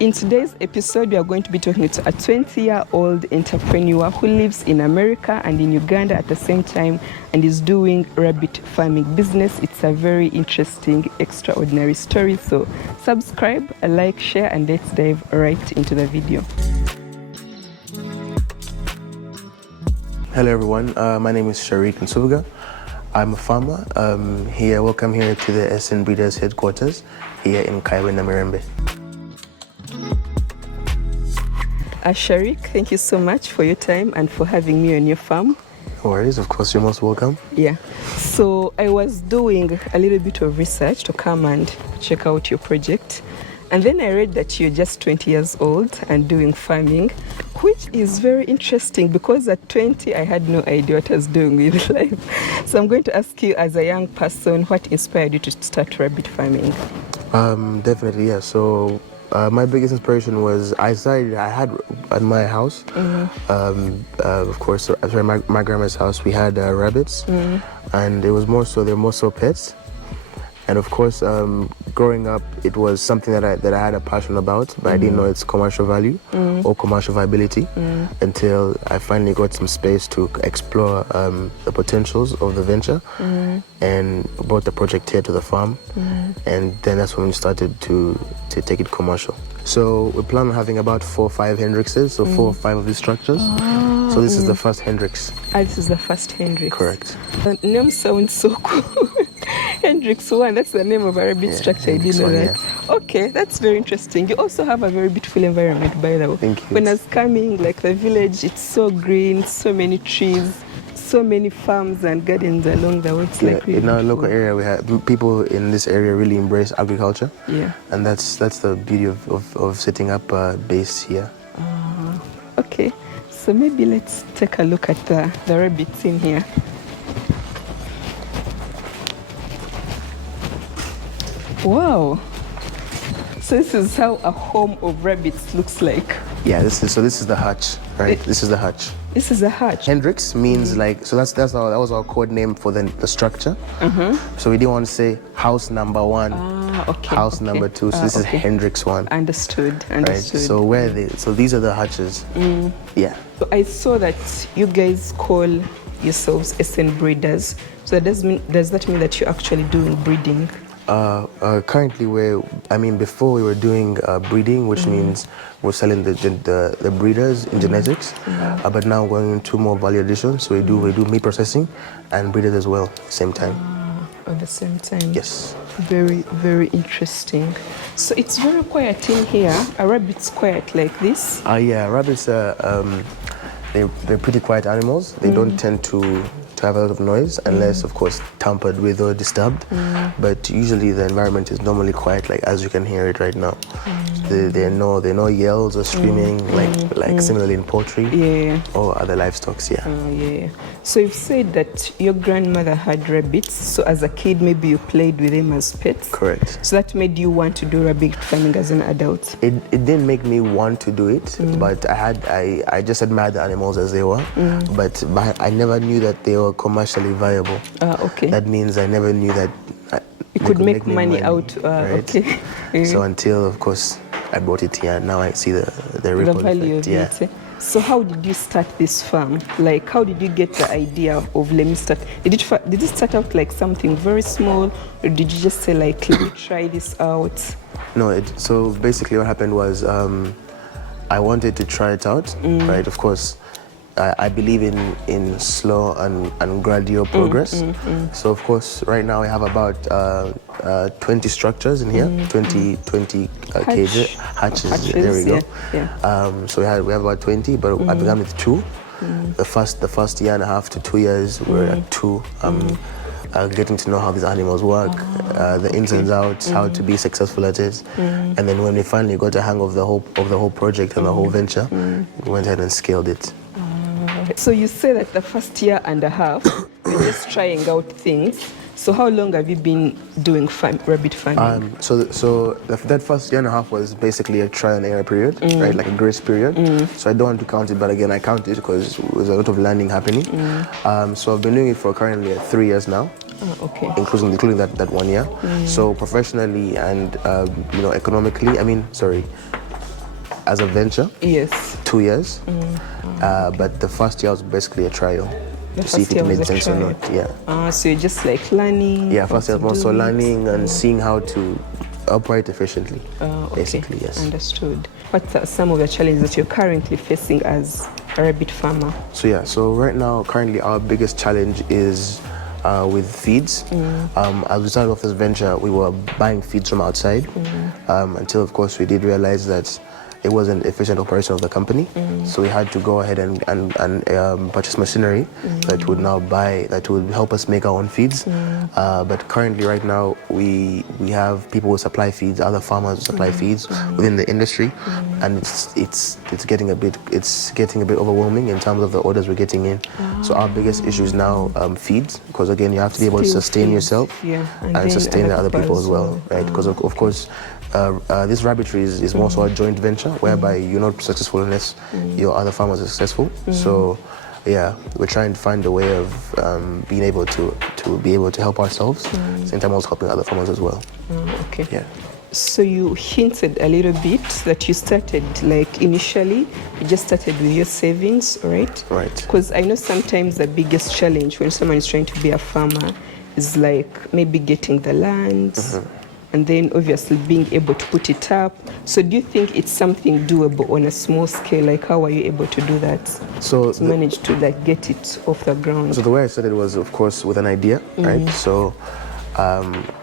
In today's episode, we are going to be talking to a 20-year-old entrepreneur who lives in America and in Uganda at the same time and is doing rabbit farming business. It's a very interesting, extraordinary story. So subscribe, like, share, and let's dive right into the video. Hello everyone, my name is Sharik Nsubuga. I'm a farmer. Welcome here to the SN Breeders headquarters here in Kaiba Namirembe. Sharik, thank you so much for your time and for having me on your farm. No worries, of course, you're most welcome. Yeah, so I was doing a little bit of research to come and check out your project. And then I read that you're just 20 years old and doing farming, which is very interesting because at 20, I had no idea what I was doing with life. So I'm going to ask you, as a young person, what inspired you to start rabbit farming? Definitely, yeah. So my biggest inspiration was I had at my house, of course, at my grandma's house, we had rabbits, and it was they're more so pets. And of course, growing up, it was something that I had a passion about, but I didn't know its commercial value or commercial viability until I finally got some space to explore the potentials of the venture and brought the project here to the farm. And then that's when we started to take it commercial. So we plan on having about 4 or 5 Hendrixes, so 4 or 5 of these structures. So this is the first Hendrix. This is the first Hendrix. Correct. The name sounds so cool. Hendrix 1, that's the name of a rabbit structure. I didn't know that. Yeah. Okay, that's very interesting. You also have a very beautiful environment, by the way. Thank you. When I was coming, like the village, it's so green, so many trees, so many farms and gardens along the way. It's like really in our beautiful. local area, we have people in this area really embrace agriculture. Yeah. And that's the beauty of setting up a base here. Okay, so maybe let's take a look at the rabbits in here. Wow. So this is how a home of rabbits looks like. Yeah, this is the hutch, right? This is the hutch. This is a hutch. Hendrix means that was our code name for the structure. So we didn't want to say house number 1, house number 2. So this is Hendrix 1. Understood. Right? So these are the hutches. Yeah. So I saw that you guys call yourselves SN breeders. So does that mean that you're actually doing breeding? Currently, before we were doing breeding, which means we're selling the breeders in genetics, but now we're going into more value addition. So we do meat processing and breeders as well, same time. At the same time. Yes. Very, very interesting. So it's very quiet in here. A rabbit's quiet like this. Yeah, rabbits are they're pretty quiet animals. They don't tend to have a lot of noise unless, of course, tampered with or disturbed. But usually the environment is normally quiet, like as you can hear it right now. There are no yells or screaming, like similarly in poultry or other livestock. Yeah. So you've said that your grandmother had rabbits. So as a kid, maybe you played with them as pets. Correct. So that made you want to do rabbit farming as an adult. It didn't make me want to do it, but I just admired the animals as they were. But I never knew that they were commercially viable. Okay. That means I never knew that you could make money out. Right? Okay. So until, of course, I brought it here, now I see the value of it. So how did you start this farm? Like, how did you get the idea of let me start? Did it start out like something very small, or did you just say like, let me try this out? No, so basically what happened was I wanted to try it out, right? Of course, I believe in slow and gradual progress. So of course, right now we have about 20 structures in here, 20 cages, hatches. There we go. Yeah. So we have about 20, but I began with 2. The first year and a half to 2 years, we're at 2. Getting to know how these animals work, the ins and outs, how to be successful at it, and then when we finally got a hang of the whole project and the whole venture, we went ahead and scaled it. So you say that the first year and a half, you're just trying out things. So how long have you been doing rabbit farming? So that first year and a half was basically a trial and error period, right? Like a grace period. So I don't want to count it, but again, I count it because there was a lot of learning happening. So I've been doing it for currently 3 years now. Okay. Including that 1 year. So professionally and economically, as a venture. Yes. 2 years. But the first year was basically a trial to see if it made sense or not. Yeah. So you're just like learning. Yeah, first year was also learning and seeing how to operate efficiently. Okay. Basically, yes. Understood. What are some of the challenges that you're currently facing as a rabbit farmer? So right now, currently our biggest challenge is with feeds. As we started off this venture, we were buying feeds from outside until, of course, we did realize that it wasn't efficient operation of the company. So we had to go ahead and purchase machinery that would help us make our own feeds. But currently, right now, we have people who supply feeds, other farmers who supply feeds within the industry, and it's getting a bit overwhelming in terms of the orders we're getting in. So our biggest issue is now feeds, because again, you have to be able to sustain yourself and sustain the other people as well, right? Because of course, this rabbitry is more so a joint venture whereby you're not successful unless your other farmers are successful. So yeah, we're trying to find a way of being able to help ourselves, same time also helping other farmers as well. Okay. Yeah. So you hinted a little bit that you started, like initially, you just started with your savings, right? Right. Because I know sometimes the biggest challenge when someone is trying to be a farmer is like maybe getting the land, and then obviously being able to put it up. So do you think it's something doable on a small scale? Like how are you able to do that? So to manage to like get it off the ground? So the way I started was, of course, with an idea, right? So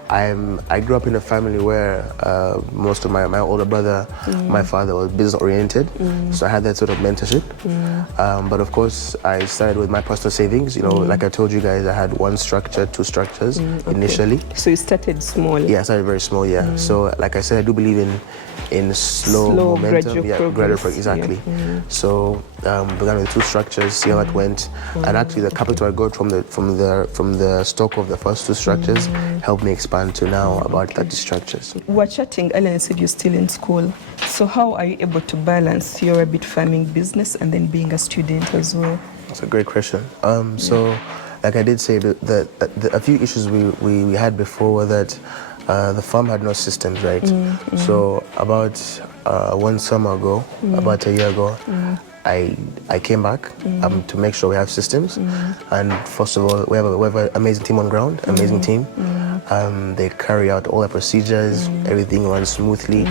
I grew up in a family where most of my older brother, my father was business oriented, so I had that sort of mentorship. But of course, I started with my personal savings. You know, like I told you guys, I had one structure, two structures initially. So you started small. Yeah, I started very small. Yeah. So like I said, I do believe in slow momentum, gradual progress. Exactly. So began with two structures, see how it went, and actually the capital I got from the stock of the first two structures helped me expand to now about 30 structures. We were chatting earlier and said you're still in school. So how are you able to balance your rabbit farming business and then being a student as well? That's a great question. So like I did say, a few issues we had before were that the farm had no systems, right? So about one summer ago, about a year ago, I came back to make sure we have systems. And first of all, we have an amazing team on ground, amazing team. They carry out all the procedures, everything runs smoothly.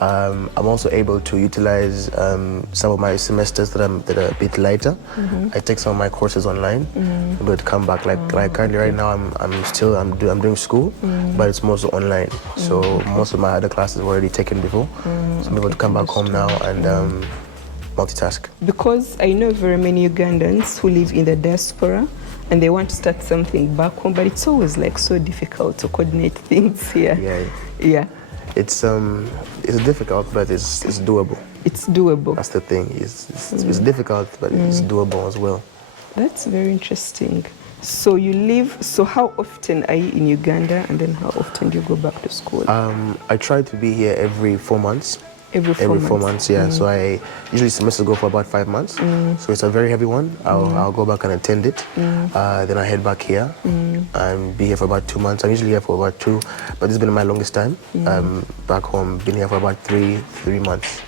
I'm also able to utilize some of my semesters that are a bit lighter. I take some of my courses online, but come back. Like currently right now, I'm doing school, but it's mostly online. So most of my other classes were already taken before. So I'm able to come back home now and multitask. Because I know very many Ugandans who live in the diaspora and they want to start something back home, but it's always like so difficult to coordinate things here. Yeah. It's difficult, but it's doable. It's doable. That's the thing. It's difficult, but it's doable as well. That's very interesting. So you live. So how often are you in Uganda, and then how often do you go back to school? I try to be here every 4 months. Every 4 months, yeah. So I usually semesters go for about 5 months. So it's a very heavy one. I'll go back and attend it. Then I head back here and be here for about 2 months. I'm usually here for about 2, but this has been my longest time. Back home, been here for about three months.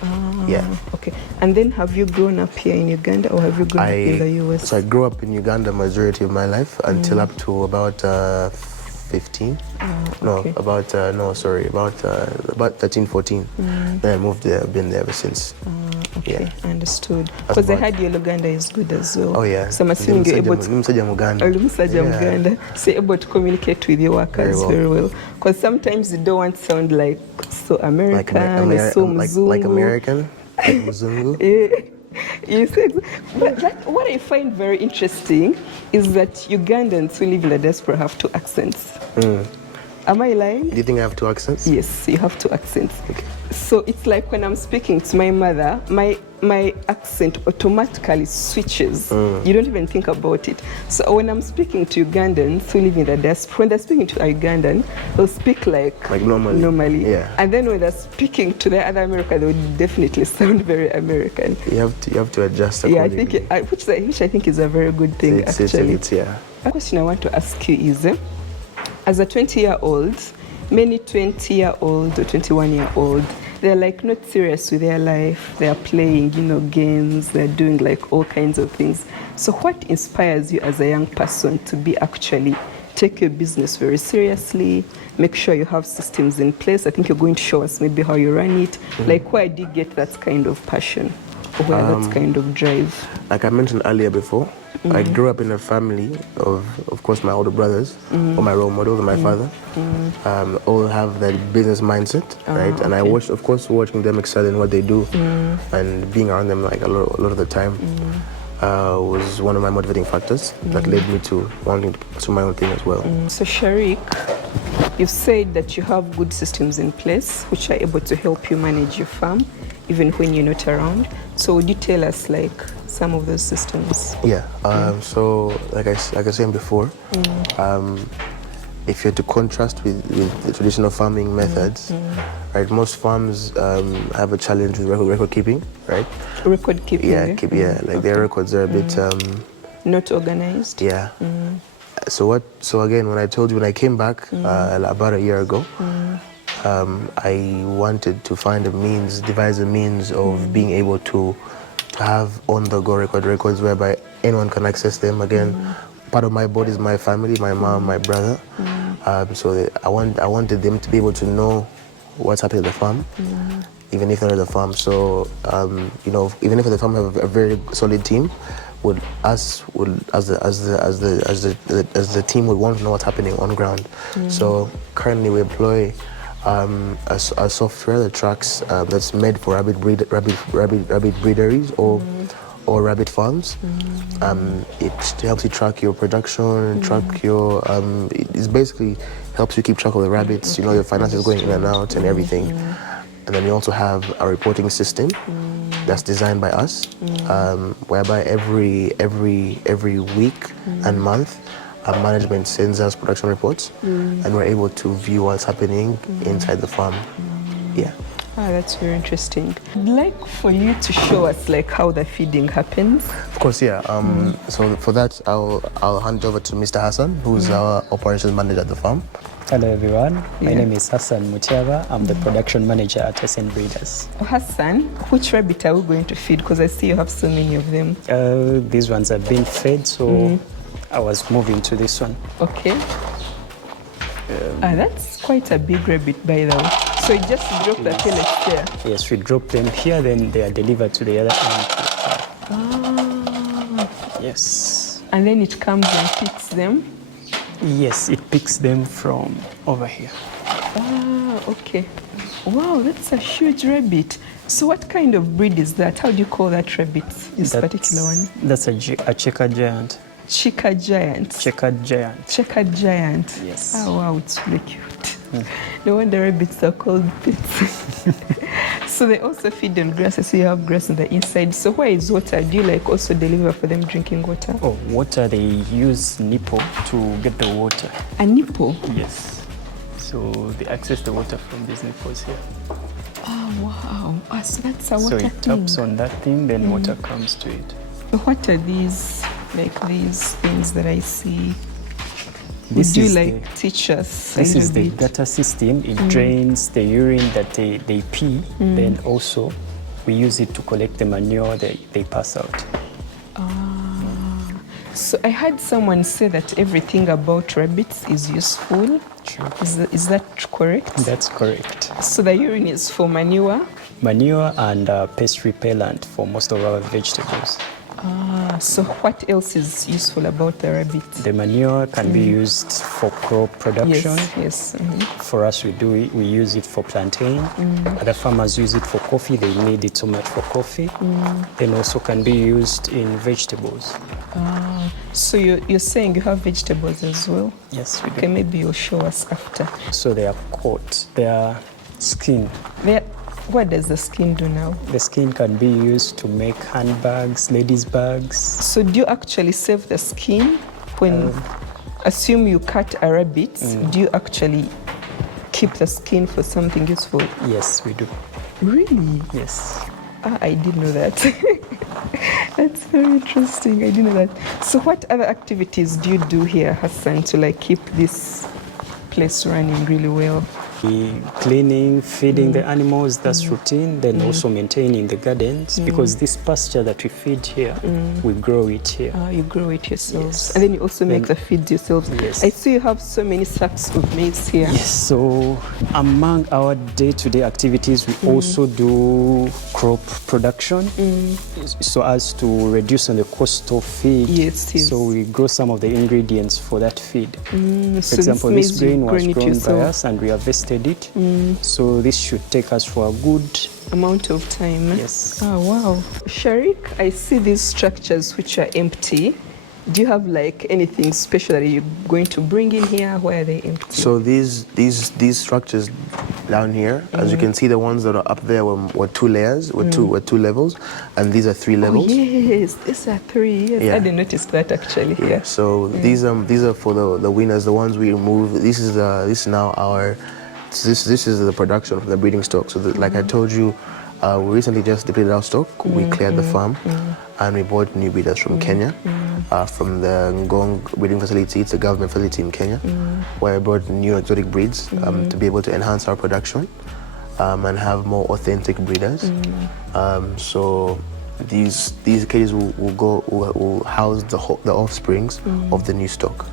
Yeah. Okay. And then have you grown up here in Uganda, or have you grown up in the US? So I grew up in Uganda majority of my life until up to about 15. About 13, 14. Then I moved there. I've been there ever since. Okay, understood. Because I heard your Luganda is good as well. Oh yeah. So I'm assuming you're able to. Uganda. So you're able to communicate with your workers very well. Because sometimes you don't want to sound like so American, like American, like Mzungu. You said, but what I find very interesting is that Ugandans who live in the diaspora have 2 accents. Am I lying? Do you think I have 2 accents? Yes, you have 2 accents. Okay. So it's like when I'm speaking to my mother, my accent automatically switches. You don't even think about it. So when I'm speaking to Ugandans who live in the diaspora, when they're speaking to a Ugandan, they'll speak like normally. Yeah. And then when they're speaking to the other American, they would definitely sound very American. You have to adjust accordingly. Yeah, which I think is a very good thing, actually. A question I want to ask you is, as a 20-year-old, many 20-year-old or 21-year-old, they're like not serious with their life. They're playing, games. They're doing like all kinds of things. So what inspires you as a young person to be actually take your business very seriously, make sure you have systems in place? I think you're going to show us maybe how you run it. Like, where do you get that kind of passion or where that kind of drive? Like I mentioned earlier before, I grew up in a family of course, my older brothers, or my role models, and my father, all have that business mindset, right? And I watched, of course, watching them excel in what they do, and being around them like a lot of the time was one of my motivating factors that led me to wanting to pursue my own thing as well. So Sharik, you've said that you have good systems in place which are able to help you manage your farm even when you're not around. So would you tell us like some of those systems? Yeah. So like I was saying before, if you're to contrast with the traditional farming methods, right? Most farms have a challenge with record keeping, right? Record keeping. Yeah, like their records are a bit not organized. Yeah. So again, when I came back about a year ago, I wanted to devise a means of being able to have on-the-go records whereby anyone can access them. Again, part of my board is my family, my mom, my brother. So I wanted them to be able to know what's happening at the farm, even if they're not at the farm. So even if the farm have a very solid team, as the team would want to know what's happening on ground. So currently we employ a software that tracks that's made for rabbit breederys or rabbit farms. It helps you track your production, track your it basically helps you keep track of the rabbits, your finances going in and out and everything. And then we also have a reporting system that's designed by us, whereby every week and month our management sends us production reports, and we're able to view what's happening inside the farm. Yeah. That's very interesting. I'd like for you to show us like how the feeding happens. Of course, yeah. So for that, I'll hand over to Mr. Hassan, who's our operations manager at the farm. Hello everyone, my name is Hassan Mutiaba. I'm the production manager at SN Breeders. Hassan, which rabbit are we going to feed? Because I see you have so many of them. These ones have been fed, so I was moving to this one. Okay. That's quite a big rabbit, by the way. So you just drop the pellets there? Yes, we drop them here, then they are delivered to the other end. Yes. And then it comes and picks them? Yes, it picks them from over here. Okay. Wow, that's a huge rabbit. So what kind of breed is that? How do you call that rabbit, particular one? That's a checkered giant. Checkered giant? Checkered giant. Checkered giant? Yes. Oh, wow, it's really cute. No wonder rabbits are called pits. So they also feed on grasses, so you have grass on the inside. So where is water? Do you also deliver for them drinking water? Oh, water, they use nipple to get the water. A nipple? Yes. So they access the water from these nipples here. Oh, wow. So that's a water thing. So it taps on that thing, then water comes to it. So what are these, these things that I see? This Would you teach us? This is the gutter system. It drains the urine that they pee. Then also we use it to collect the manure they pass out. So I heard someone say that everything about rabbits is useful. True. Is that correct? That's correct. So the urine is for manure? Manure and pest repellent for most of our vegetables. So what else is useful about the rabbit? The manure can be used for crop production. Yes. For us, we use it for plantain. Other farmers use it for coffee. They need it so much for coffee. Then also can be used in vegetables. So you're saying you have vegetables as well? Yes, we do. Okay, maybe you'll show us after. So they are coat, they are skin. What does the skin do now? The skin can be used to make handbags, ladies' bags. So do you actually save the skin when, assume you cut a rabbit, do you actually keep the skin for something useful? Yes, we do. Really? Yes. I didn't know that. That's very interesting. I didn't know that. So what other activities do you do here, Hassan, to keep this place running really well? Cleaning, feeding the animals, that's routine. Then also maintaining the gardens, because this pasture that we feed here, we grow it here. You grow it yourselves. Yes. And then you also make the feeds yourselves. Yes. I see you have so many sacks of maize here. Yes, so among our day-to-day activities, we also do crop production, so as to reduce on the cost of feed. Yes, yes. So we grow some of the ingredients for that feed. For So example, this this grain was it grown by yourself. us and we harvested it. So this should take us for a good Amount of time. Yes. Oh, wow. Sharik, I see these structures which are empty. Do you have like anything special that you're going to bring in here? Why are they empty? So these structures down here, as you can see, the ones that are up there were 2 layers, were two levels, and these are 3 levels. Oh, yes, these are 3. Yes, Yeah. I didn't notice that actually. Yeah. So these are for the winners, the ones we remove. This is now our. This is the production from the breeding stock. So like I told you, we recently just depleted our stock. We cleared the farm, and we bought new breeders from Kenya, from the Ngong breeding facility. It's a government facility in Kenya, where I brought new exotic breeds to be able to enhance our production and have more authentic breeders. So these cages will house the offsprings of the new stock.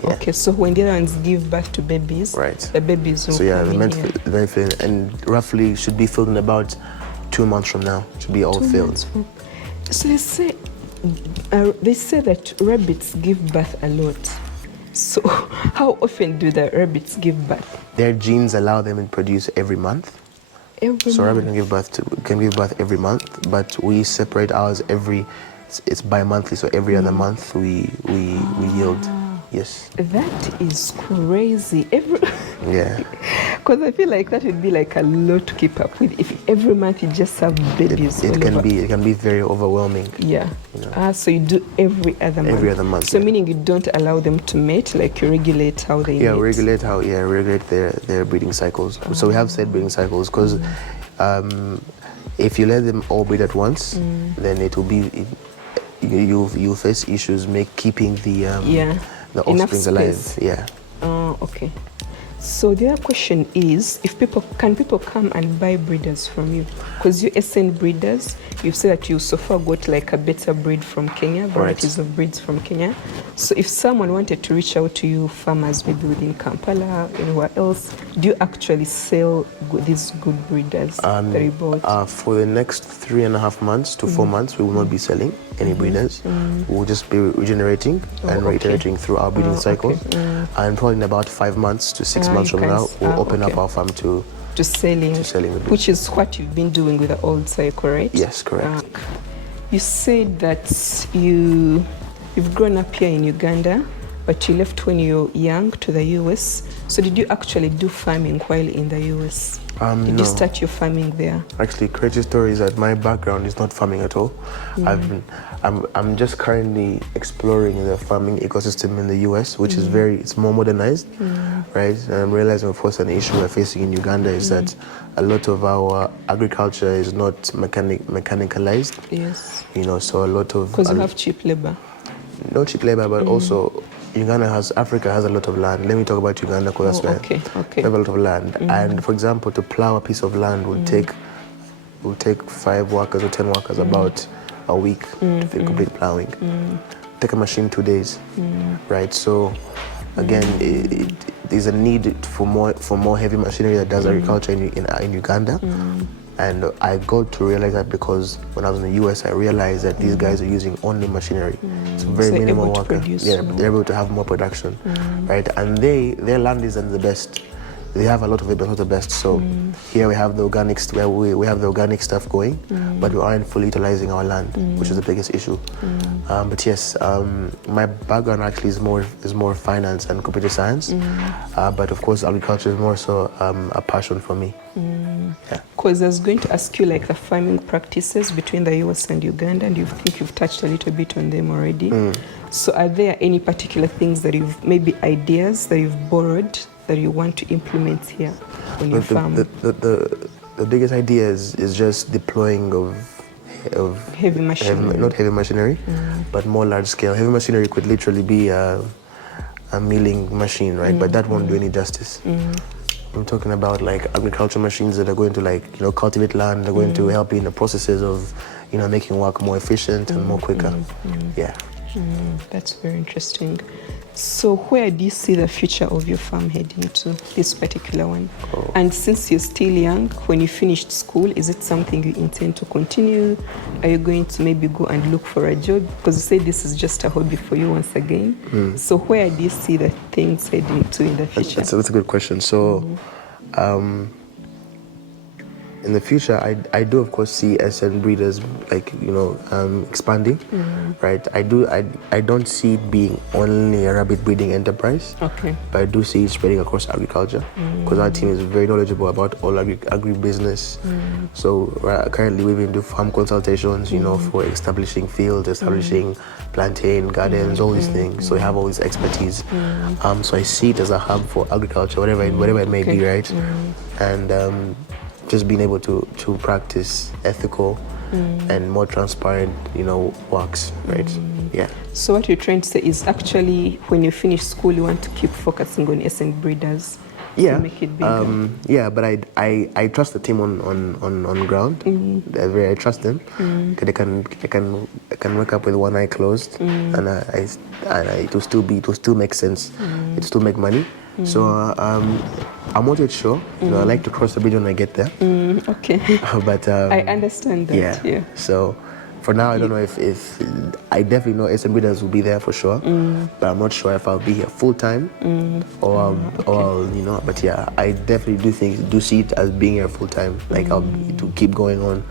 Yeah. Okay, so when the other ones give birth to babies, Right. the babies will So yeah, come in here. very filled, and roughly should be filled in about 2 months from now. Should be all 2 filled. months from- So they say that rabbits give birth a lot. So how often do the rabbits give birth? Their genes allow them to produce every month. Every So month. rabbit can give birth every month, but we separate ours it's bi-monthly. So every other month we yield. Yes. That is crazy. Yeah. Because I feel like that would be like a lot to keep up with if every month you just have babies. It all can over. be very overwhelming. Yeah. You know. So you do every other month. Every other month, So yeah. meaning you don't allow them to mate, like you regulate how they Yeah, mate. regulate their breeding cycles. So we have set breeding cycles because if you let them all breed at once, then it will be you'll face issues keeping the Enough offsprings alive. space. Yeah. Oh, okay. So the other question is, can people come and buy breeders from you? Because you SN breeders, you've said that you so far got like a better breed from Kenya, varieties of breeds from Kenya. So if someone wanted to reach out to you, farmers maybe within Kampala, anywhere else, do you actually sell these good breeders that you bought? For the next 3.5 months to 4 months, we will not be selling any breeders. We'll just be regenerating and reiterating through our breeding cycles. And probably in about 5 months to 6 months from now, we'll open up our farm to selling the breed. Which is what you've been doing with the old cycle, right? Yes, correct. You said that you've grown up here in Uganda, but you left when you were young to the US. So did you actually do farming while in the US? Did No. you start your farming there? Actually, crazy story is that my background is not farming at all. I'm just currently exploring the farming ecosystem in the US, which is it's more modernized, right? And I'm realizing, of course, an issue we're facing in Uganda is that a lot of our agriculture is not mechanicalized. Yes. You know, so a lot of Because you have cheap labor. no cheap labor, but also Africa has a lot of land. Let me talk about Uganda because that's okay. we have a lot of land. And for example, to plow a piece of land would take 5 workers or 10 workers about a week to complete plowing. Take a machine 2 days, right? So again, there's a need for more heavy machinery that does agriculture in Uganda. And I got to realize that because when I was in the US, I realized that these guys are using only machinery. It's very So minimal able to worker. produce Yeah, more. they're able to have more production, right? And their land isn't the best. They have a lot of it, but not the best. So here we have the organics, where we have the organic stuff going, but we aren't fully utilizing our land, which is the biggest issue. But yes, my background actually is more finance and computer science, but of course agriculture is more so a passion for me. Yeah. Because I was going to ask you like the farming practices between the US and Uganda, and you think you've touched a little bit on them already. So are there any particular things that maybe ideas that you've borrowed that you want to implement here on your farm? The biggest idea is just deploying of Heavy machinery. not heavy machinery, but more large scale. Heavy machinery could literally be a milling machine, right? But that won't do any justice. I'm talking about like agricultural machines that are going to like, cultivate land, they're going to help in the processes of, making work more efficient and more quicker. Yeah. That's very interesting. So where do you see the future of your farm heading to, this particular one? Oh. And since you're still young, when you finished school, is it something you intend to continue? Are you going to maybe go and look for a job? Because you say this is just a hobby for you once again. So where do you see the things heading to in the future? That's a good question. So, in the future, I do of course see SN breeders like expanding, right? I don't see it being only a rabbit breeding enterprise. Okay. But I do see it spreading across agriculture because our team is very knowledgeable about all agribusiness. So currently we even do farm consultations, for establishing fields, establishing plantain gardens, all these things. So we have all this expertise. So I see it as a hub for agriculture, whatever it may be, right? And just being able to practice ethical and more transparent, works, right? Yeah. So what you're trying to say is actually when you finish school, you want to keep focusing on SN breeders to make it bigger. Yeah, but I trust the team on ground. I trust them. I can wake up with one eye closed, and it will still make sense. It still make money. So I'm not yet sure. I like to cross the bridge when I get there. Okay. But I understand that. Yeah. So for now, I don't know if I definitely know SM Breeders will be there for sure. But I'm not sure if I'll be here full time or But yeah, I definitely do see it as being here full time. Like to keep going on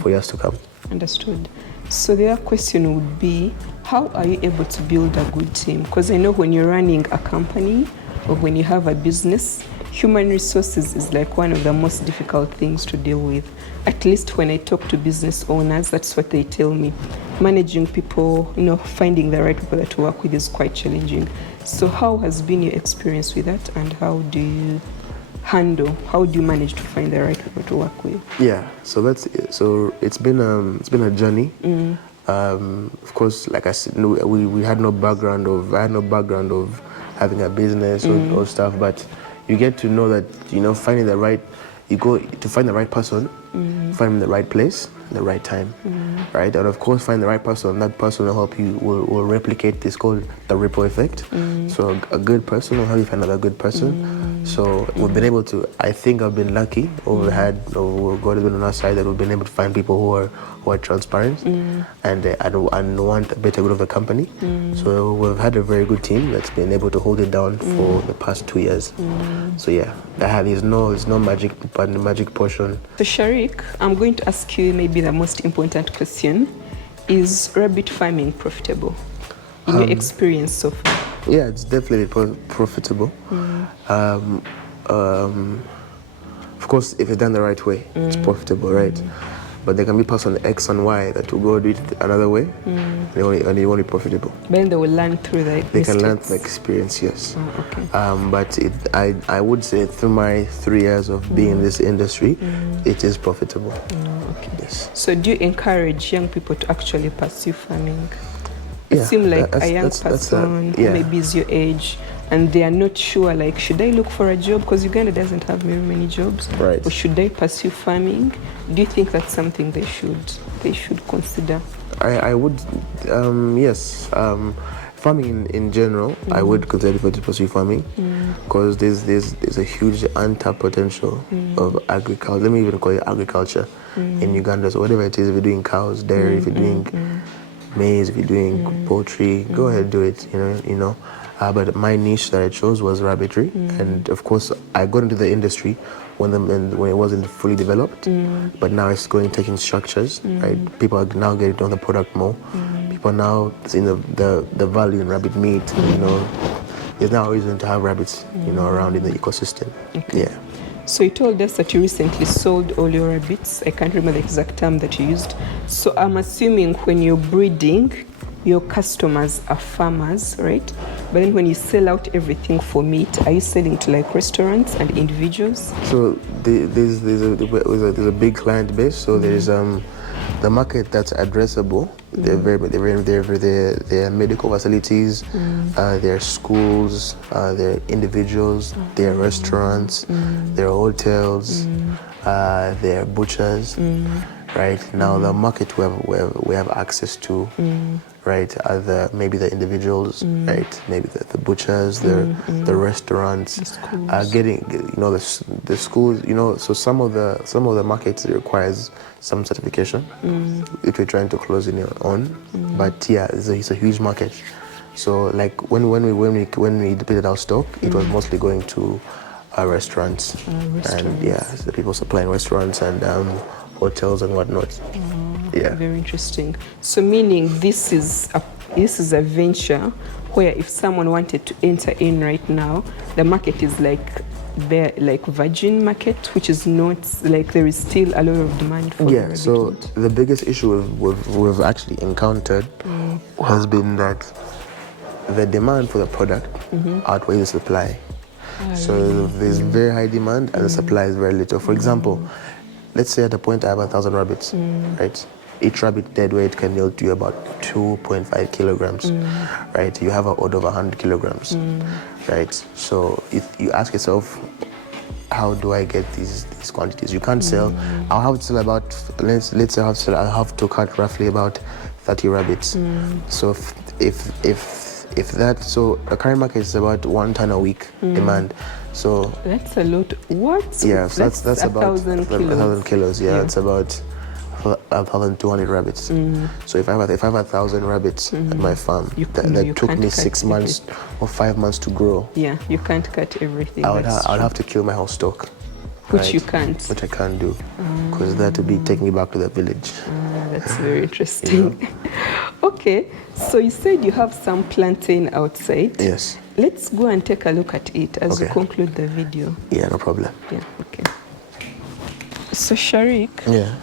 for years to come. Understood. So the other question would be, how are you able to build a good team? Because I know when you're running a company or when you have a business, human resources is like one of the most difficult things to deal with. At least when I talk to business owners, that's what they tell me. Managing people, finding the right people to work with is quite challenging. So how has been your experience with that, and how do you manage to find the right people to work with? Yeah, so it's been a journey. Of course, like I said, we had no background of having a business or stuff, but you get to know that find the right person, find the right place, the right time, right? And of course, find the right person. That person will help you. Will replicate this called the ripple effect. So a good person will help you find another good person. So we've been able to. I think I've been lucky, or God has been on our side, that we've been able to find people who are transparent and want a better good of the company. So we've had a very good team that's been able to hold it down for the past 2 years. So yeah, there's no magic portion. So Sharik, I'm going to ask you maybe the most important question: is rabbit farming profitable in your experience so far? Yeah, it's definitely profitable. Of course, if it's done the right way, it's profitable, right? But there can be person X and Y that will go do it another way, and they won't be profitable. But then they will learn through the They can learn from experience, yes. Okay. But I would say through my 3 years of being in this industry, it is profitable. Okay. Yes. So do you encourage young people to actually pursue farming? It Yeah, seems like a young person who maybe is your age, and they are not sure, like, should I look for a job? Because Uganda doesn't have very many jobs. Right. Or should they pursue farming? Do you think that's something they should consider? I would, yes. Farming in general, I would consider people to pursue farming because there's a huge untapped potential of agriculture. Let me even call it agriculture in Uganda. So whatever it is, if you're doing cows, dairy, if you're doing maize, if you're doing poultry, go ahead, do it. But my niche that I chose was rabbitry, and of course I got into the industry when it wasn't fully developed. But now it's taking structures. Right, people are now getting to know the product more. People are now seeing the value in rabbit meat. There's now a reason to have rabbits, around in the ecosystem. Okay. Yeah. So you told us that you recently sold all your rabbits. I can't remember the exact term that you used. So I'm assuming when you're breeding, your customers are farmers, right? But then when you sell out everything for meat, are you selling to like restaurants and individuals? So there's a big client base. So there's the market that's addressable, they're their medical facilities, their schools, their individuals, their restaurants, their hotels, their butchers. Right now, the market we have access to, right, are maybe the individuals, right, maybe the butchers, the restaurants, getting the schools, so some of the markets requires some certification if you're trying to close in on, but yeah, it's a huge market. So like when we depleted our stock, it was mostly going to restaurants, and yeah, so people supplying restaurants and hotels and whatnot. Yeah. Very interesting. So meaning this is a venture where if someone wanted to enter in right now, the market is like virgin market, which is not like there is still a lot of demand for. Yeah. So the biggest issue we've actually encountered has been that the demand for the product outweighs the supply. So there's very high demand and the supply is very little. For example, let's say at a point I have 1,000 rabbits, right? Each rabbit dead weight can yield you about 2.5 kilograms, right? You have an order of 100 kilograms, right? So if you ask yourself, how do I get these quantities? You can't sell. I'll have to sell about, let's say I'll have to cut roughly about 30 rabbits. So if that, so the current market is about 1 ton a week demand. So that's a lot. What? Yeah, so that's about 1,000 kilos. 1,000 kilos. Yeah, it's about 1,200 rabbits. So if I have 1,000 rabbits at my farm, that took me 6 months or 5 months to grow. Yeah, you can't cut everything. I would have to kill my whole stock. Which right? you can't. Which I can't do, because that would be taking me back to the village. That's very interesting. Okay, so you said you have some plantain outside. Yes. Let's go and take a look at it as we conclude the video. Yeah, no problem. Yeah, okay. So Sharik, yeah,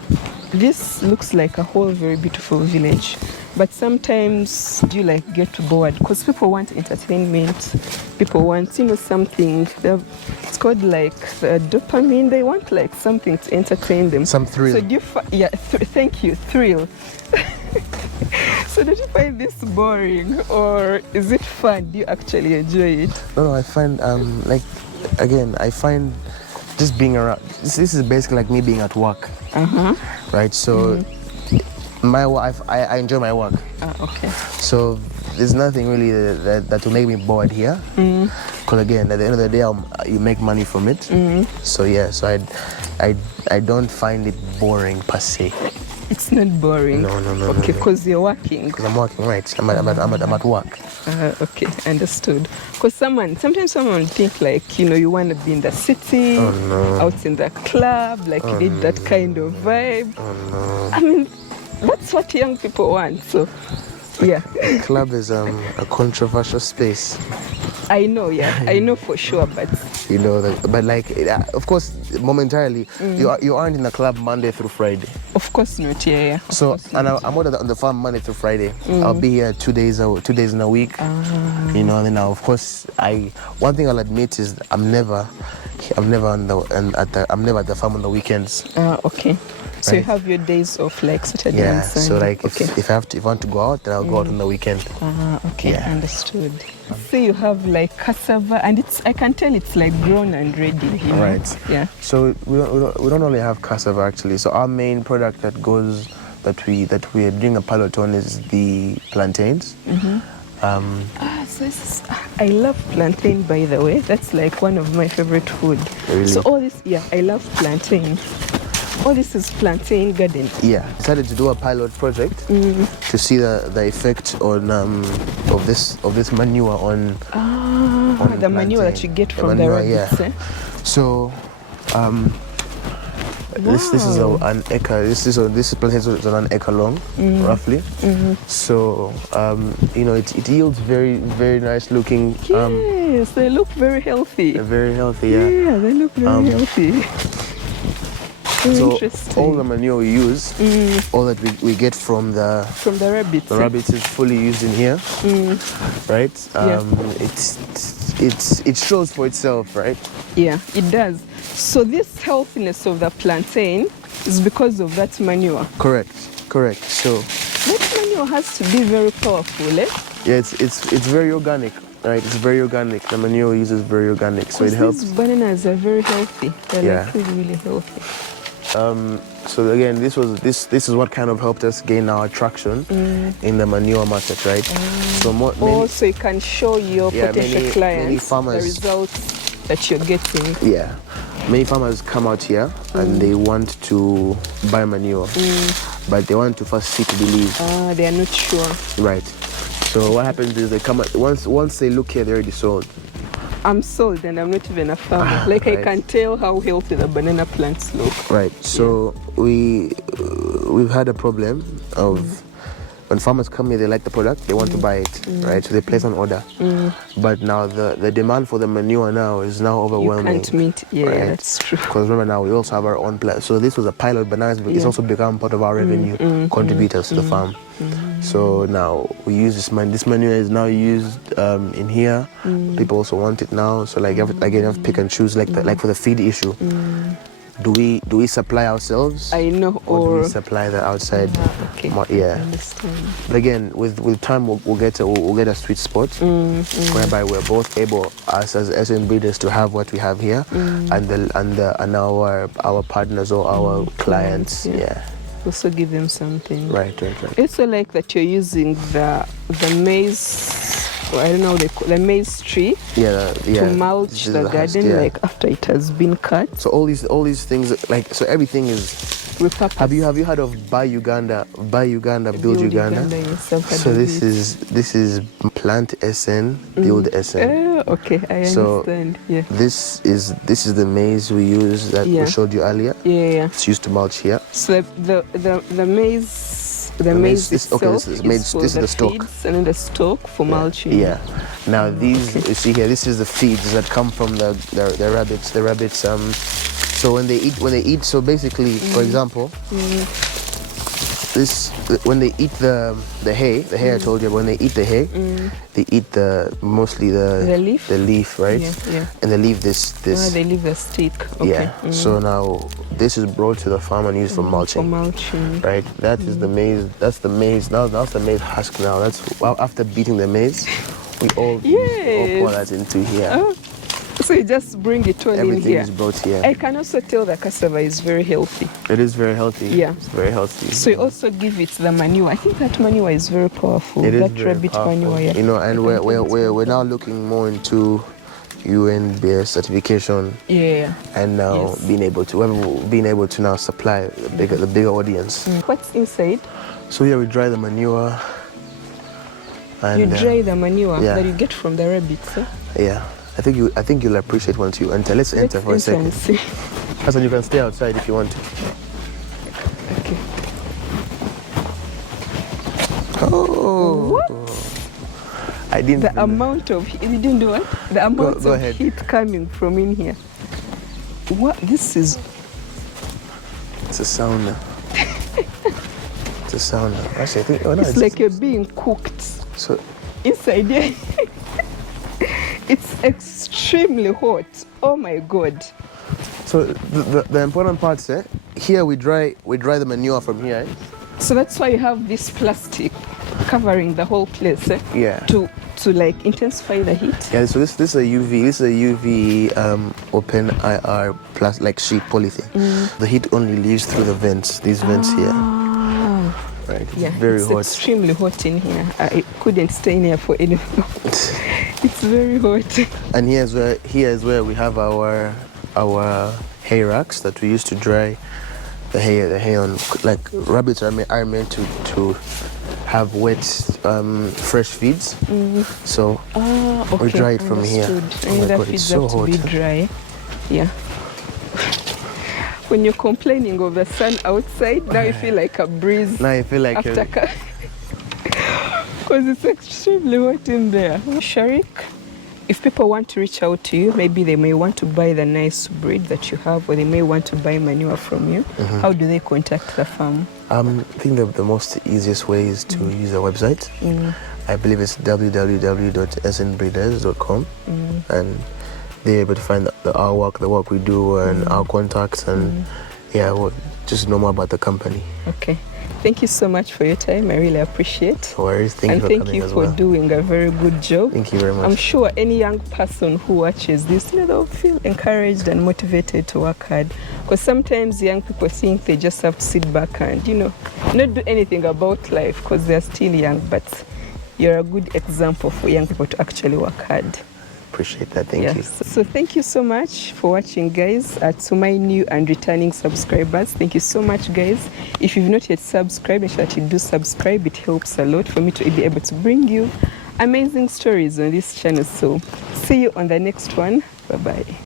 this looks like a whole very beautiful village. But sometimes do you like get bored? Because people want entertainment, people want, something. It's called like dopamine. They want like something to entertain them. Some thrill. So do you thank you, thrill. So did you find this boring or is it fun? Do you actually enjoy it? No, I find I find just being around. This is basically like me being at work. Right. So. My wife, I enjoy my work. Okay. So there's nothing really that will make me bored here. Because again, at the end of the day, you make money from it. So yeah, so I don't find it boring per se. It's not boring. No. Okay, because you're working. Because I'm working, right? I'm at work. Okay, understood. Because sometimes someone will think like, you want to be in the city, out in the club, like you need that kind of vibe. I mean, that's what young people want, so yeah. Club is a controversial space. I know, yeah, I know for sure, but but like, of course, momentarily, you aren't in the club Monday through Friday. Of course not, yeah. So, and I'm on the farm Monday through Friday. I'll be here 2 days in a week. And then now, of course, one thing I'll admit is I'm never at the farm on the weekends. Okay. So you have your days off like Saturday and Sunday. So like if I want to go out, then I'll go out on the weekend. Okay, understood. So you have like cassava, and I can tell it's like grown and ready. Right. Yeah. So we don't only have cassava actually. So our main product that we are doing a pilot on is the plantains. I love plantain, by the way. That's like one of my favorite food. Really? So all this, I love plantain. All this is plantain garden. Yeah, decided to do a pilot project to see the effect on of this manure on the manure that you get from the rabbits. Yeah. So this is an acre. This plantain is on an acre long, roughly. So it yields very, very nice looking. Yes, they look very healthy. They're very healthy. Yeah. Yeah, they look very healthy. So all the manure we use, all that we get from the rabbits. The rabbits is fully used in here, right? It shows for itself, right? Yeah, it does. So this healthiness of the plantain is because of that manure. Correct. Correct. So That manure has to be very powerful, eh? yeah, it's very organic, right? It's very organic. The manure we use is very organic, so it Because helps. these bananas are very healthy. They're Yeah. like really, really healthy. So again, this is what kind of helped us gain our traction in the manure market, right? So So you can show your potential clients many farmers, the results that you're getting. yeah, many farmers come out here and they want to buy manure, but they want to first see to believe. They are not sure. Right. So what happens is they come out, once they look here, they're already sold. I'm sold and I'm not even a farmer. Like right. I can tell how healthy the banana plants look. Right. So we've had a problem of when farmers come here, they like the product, they want to buy it, right? So they place an order. But now the demand for the manure now is now overwhelming. You can't meet. Yeah, right? that's true. Because remember now we also have our own plant. So this was a pilot, but now it's also become part of our revenue contributors to the farm. So now we use this manure is now used in here. People also want it now. So like again, you have to pick and choose like for the feed issue. Do we supply ourselves? I know, or do we supply the outside? Okay. Yeah. I understand. But again, with time, we'll get a sweet spot whereby we're both able, us as SN breeders, to have what we have here, and our partners or our clients. Yeah. Also give them something. Right. It's so like that you're using the maize. I don't know the maize tree. To mulch the garden like after it has been cut. So all these things so everything is repurposed. Have you heard of Buy Uganda, Build Uganda? Yes, I've heard so of this is Plant SN, Build SN. Okay, I understand. Yeah. This is the maize we use that we showed you earlier. Yeah. It's used to mulch here. So the maize. The maize itself this is the stalk, and then the stalk for mulching. Yeah. Now these you see here, this is the feeds that come from the rabbits. The rabbits. So when they eat. So basically, for example, when they eat the hay. I told you when they eat the hay, they eat mostly the leaf, right? Yeah. And they leave this. They leave the stick. Okay. Yeah. So now this is brought to the farm and used for mulching. Right. That is the maize. That's the maize. Now that's the maize husk. Now that's after beating the maize, we all pour that into here. Oh. So you just bring it all in here. Everything is brought here. I can also tell the cassava is very healthy. It is very healthy. Yeah. It's very healthy. So you also give it the manure. I think that manure is very powerful. It is that very rabbit powerful. manure. Yeah. You know, and we're now looking more into UNBS certification. Yeah. And now being able to now supply the bigger audience. What's inside? So here we dry the manure. And, you dry the manure that you get from the rabbits. Eh? Yeah. I think you'll appreciate once you enter. Let's enter for a second. And you can stay outside if you want to. Okay. Oh. What? I didn't. The amount of you didn't do what? The amount go of ahead. heat coming from in here. What? This is. It's a sauna. It's a sauna. Actually, I think. It's like you're being cooked. So inside here. It's extremely hot. Oh my God. So the important part is here we dry the manure from here. So that's why you have this plastic covering the whole place. Yeah. To like intensify the heat. Yeah. So this is a UV open IR plus like sheet polythene. The heat only leaves through the vents. These vents here. Right. It's very hot. It's extremely hot in here. I couldn't stay in here for any long. It's very hot. And here is where we have our hay racks that we used to dry the hay on. Like rabbits are meant to have wet, fresh feeds. So we dry it from here. Oh my God, it's so hot. To be dry. Yeah. When you're complaining of the sun outside, now you feel like a breeze. Now you feel like after because it's extremely hot in there. Sharik, if people want to reach out to you, maybe they may want to buy the nice breed that you have, or they may want to buy manure from you. How do they contact the farm? I think the most easiest way is to use our website. I believe it's www.snbreeders.com, and they're able to find the work we do, and our contacts, and just know more about the company. Okay. Thank you so much for your time. I really appreciate. No worries. Thank you for coming as well. And thank you for doing a very good job. Thank you very much. I'm sure any young person who watches this, they'll feel encouraged and motivated to work hard. Because sometimes young people think they just have to sit back and, not do anything about life because they're still young. But you're a good example for young people to actually work hard. Appreciate that. Thank you. So thank you so much for watching, guys. To my new and returning subscribers, thank you so much, guys. If you've not yet subscribed, make sure that you do subscribe. It helps a lot for me to be able to bring you amazing stories on this channel. So see you on the next one. Bye bye.